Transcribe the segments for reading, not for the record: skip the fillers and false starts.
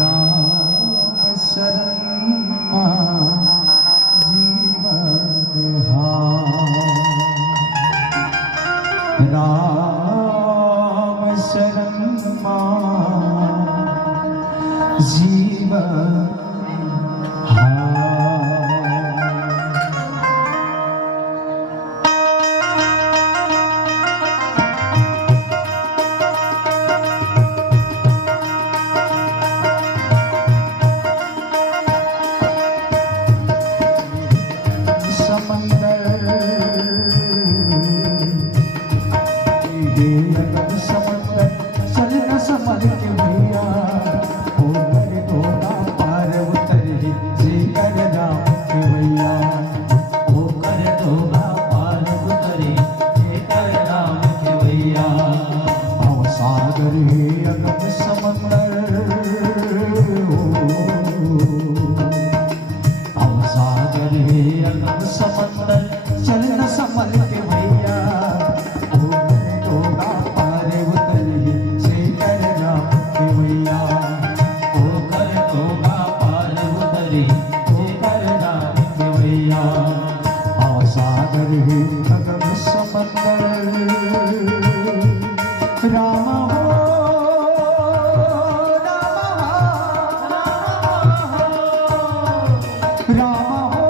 राम शरण जीवन राम शरण जीवन समझ के भैया हो गए दोना पार उतर ही जी कर राम के भैया हो कर दोगा पार उतरे हे कर राम के भैया। भव सागर हे अगम समंदर भव सागर हे अगम समंदर चल न संभल के भैया हो गए दोना पार उतर ही जी कर राम के भैया हो कर दोगा पार उतरे हे कर राम के भैया। भव सागर हे अगम समंदर राम हो राम हो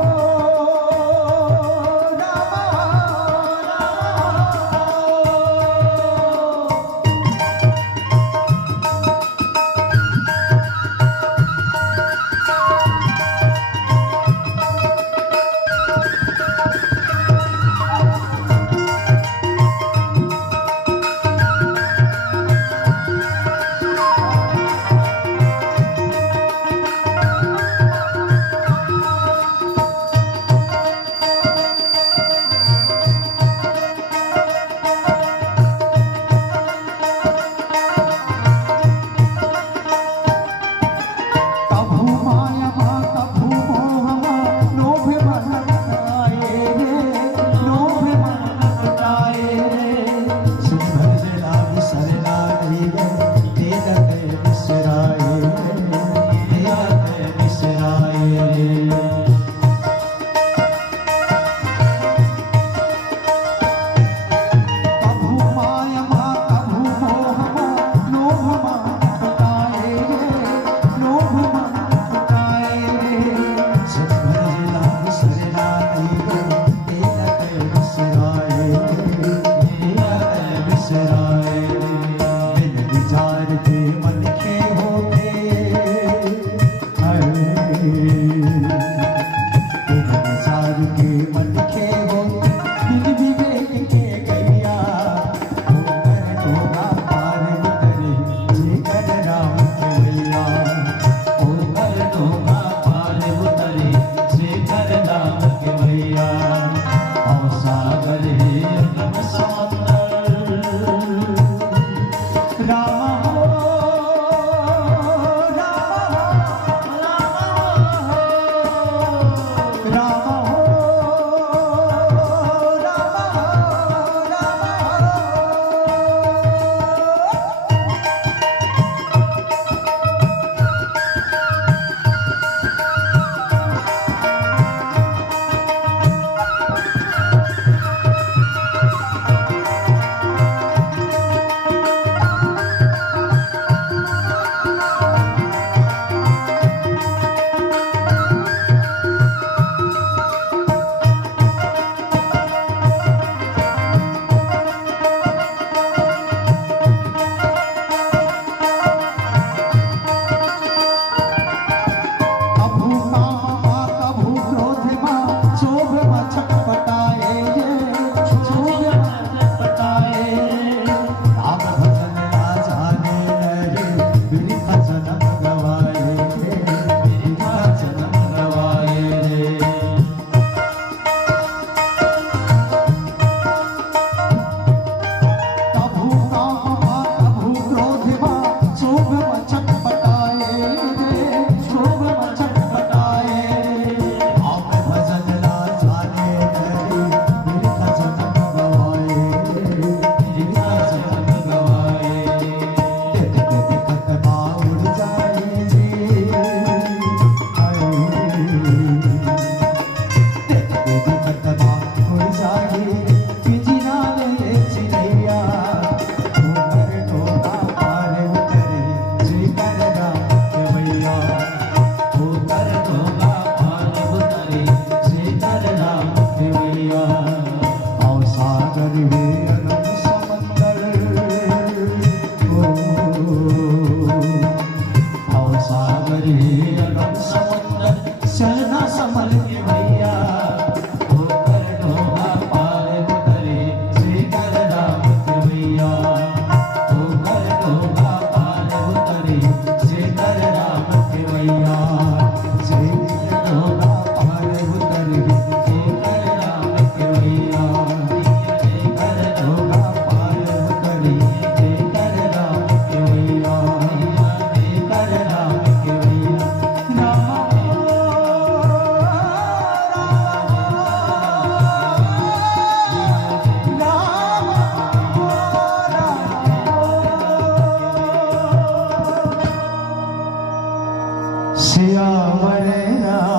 सियावर रामचंद्र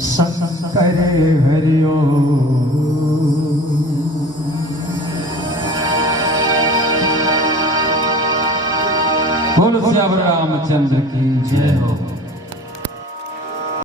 शंकर हरिओ। बोलो सियावर रामचंद्र की जय हो।